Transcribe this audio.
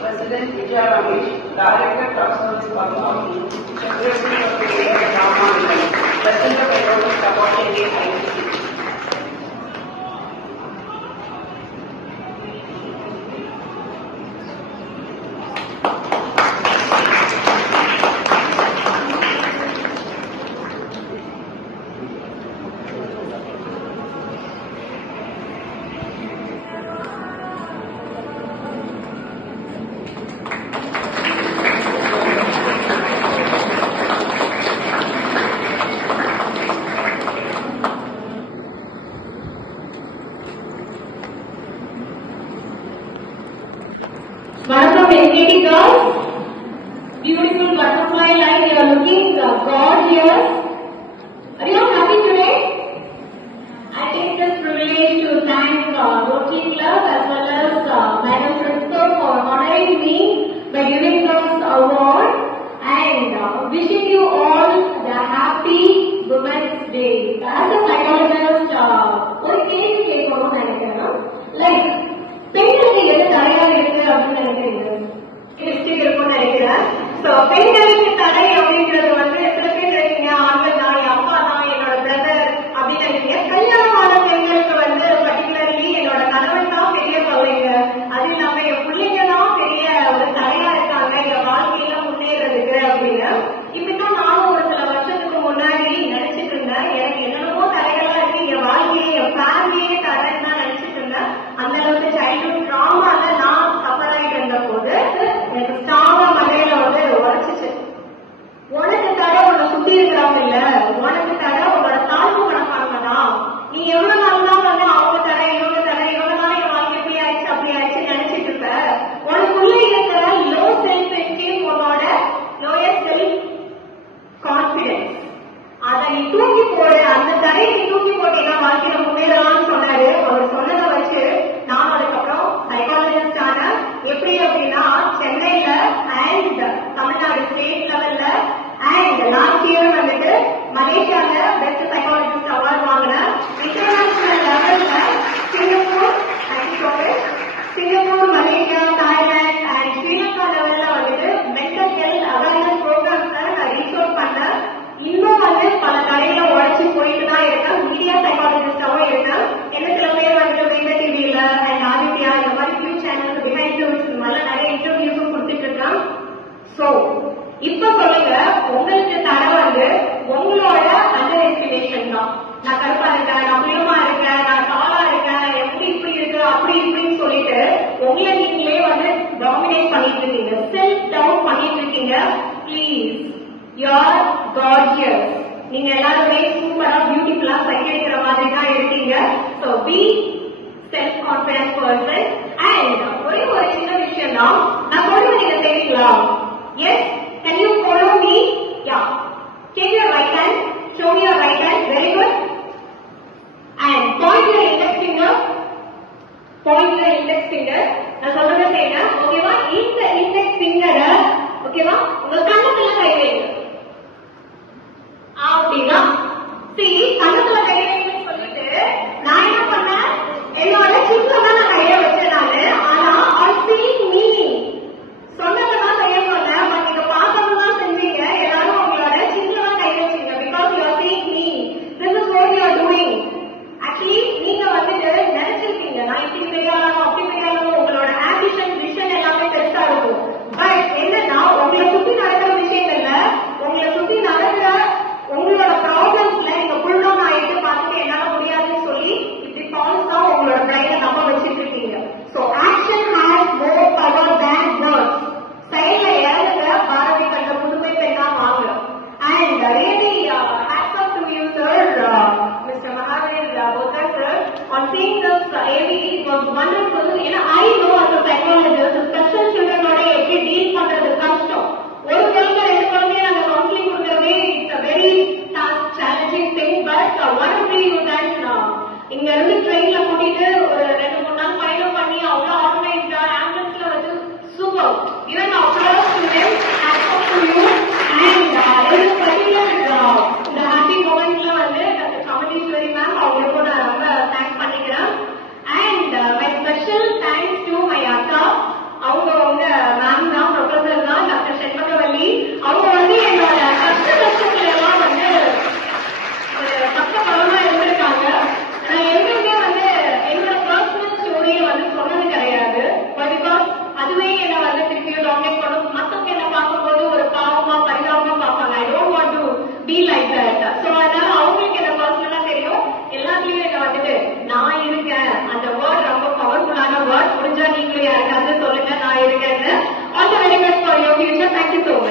President Vijay Ramesh, Director Trust Service Partnership, Secretary of the President of Aeronautics Support India ICC. Welcome, NKT girls. Beautiful butterfly line. You are looking gorgeous. Are you happy today? I take this privilege to thank Rotary Club as well as Madam Principal for honoring me by giving us award and wishing you all the happy Women's Day. As a psychologist, ஒரு கேள்வி கேட்கணும்னு நினைக்கிறேன். Like பெண்களுக்கு எது தடையா இருக்கு அப்படின்னு நினைக்கிறீங்க? மிஸ்டேக் இருக்கும்னு நினைக்கிறேன். சோ பெண்களுக்கு தடை அப்படிங்கிறது வந்து சில பேர் இருக்கீங்க, ஆண்கள் தான், என் அப்பா தான், என்னோட பிரதர் அப்படின்னு நினைக்கிறீங்க. கல்யாணமான பெண்களுக்கு வந்து பர்டிகுலர்லி என்னோட கணவன் தான் பெரிய பகுதிங்க, அது இல்லாம என் பிள்ளைங்க தான் பெரிய ஒரு தடையா இருக்காங்க என் வாழ்க்கையில முன்னேறதுக்கு அப்படின்னு. இப்படிதான் நானும் ஒரு சில வருஷத்துக்கு முன்னாடி நினைச்சிட்டு இருந்தேன். எனக்கு என்னென்னமோ தடைகளா இருக்கு, என் வாழ்க்கையை என் ஃபேமிலியே தடைன்னு தான் நினைச்சிட்டு இருந்தேன். அந்த அளவுக்கு சைல்ட்ஹுட் ட்ராமால நான் சஃபர் ஆகிட்டு இருந்த போது எனக்கு ஸ்ட்ராங்கா மண்டையில வந்து உரைச்சிச்சு. உனக்கு தடை உன்னை சுத்தி இருக்கிறவங்க இல்ல, உனக்கு தடை உன்னோட தாழ்வு மனப்பான்மை தான். நீ எவ்வளவு நாள் தான் வந்து அவங்க தடை இவங்க தடை எவ்வளவு நாள் என் வாழ்க்கை எப்படி ஆயிடுச்சு அப்படி ஆயிடுச்சு நினைச்சிட்டு இருப்ப. உனக்குள்ள இருக்கிற லோ செல்ஃப் எஸ்டீம், உன்னோட லோயர் செல்ஃப் கான்பிடன்ஸ், அதை நீ தூக்கி போடு. அந்த தடையை நீ தூக்கி போட்டீங்கன்னா வாழ்க்கையில முன்னேறலாம்னு சொன்னாரு. அவர் சொன்னதை வச்சு நான் அதுக்கப்புறம் சைக்காலஜிஸ்ட் ஆனேன். எப்படி அப்படின்னா சென்னையில அண்ட் தமிழ்நாடு ஸ்டேட் லெவல்ல அண்ட் லாஸ்ட் இயர் வந்துட்டு மலேசியால பெஸ்ட் சைக்காலஜிஸ்ட் அவார்ட் வாங்கினேன். இன்டர்நேஷனல் லெவல்ல Singapore, Malaysia, Thailand and Sri Lanka லெவல்ல வந்துட்டு மென்டல் ஹெல்த் அவேர்னஸ் ப்ரோக்ராம்ஸை நான் ரீசோர்ஸ் பண்ணேன். இன்னும் வந்து பல தடைகளை உடைச்சு போயிட்டு தான் இருக்கேன். மீடியா சைக்காலஜிஸ்டாவும் இருக்கேன். என்ன சில பேர் வந்து வேந்த டிவியில அண்ட் ஆதித்யா இந்த மாதிரி ஃபியூ சேனல்ஸ் பிஹைண்ட் இந்த மாதிரி நிறைய இன்டர்வியூஸும் கொடுத்துட்டு இருக்கேன். சோ இப்ப சொல்லுங்க, உங்களுக்கு தடை வந்து உங்களோட அண்டர் எஸ்டிமேஷன் தான். நான் கருப்பா இருக்கேன், நான் புயமா இருக்கேன், நான் டாலா இருக்கேன், எப்படி இப்படி இருக்கு அப்படி இப்படின்னு சொல்லிட்டு உங்களை நீங்களே வந்து டாமினேட் பண்ணிட்டு இருக்கீங்க, செல்ஃப் டவுட் பண்ணிட்டு இருக்கீங்க. Please, you are gorgeous. நீங்க எல்லாருமே சூப்பரா பியூட்டிஃபுல்லா சகிக்கிற மாதிரி தான் இருக்கீங்க. So be self confident person. And ஒரே ஒரு சின்ன விஷயம் தான், நான் சொல்றது நீங்க செய்வீங்களா? Yes, can you follow me? Yeah, take your right hand, show me your right hand. Very good. And point your index finger, நான் சொல்றதை செய்யுங்க. ஓகேவா? இந்த இண்டெக்ஸ் ஃபிங்கரை ஓகேவா உங்க கண்ணத்துல கை வைங்க. அப்படின்னா கண்ணத்துல கை வைங்கன்னு சொல்லிட்டு நான் என்ன பண்ணேன், என்னோட சின்ன நான் கையில வச்சேன். நான் future. Thank you so much.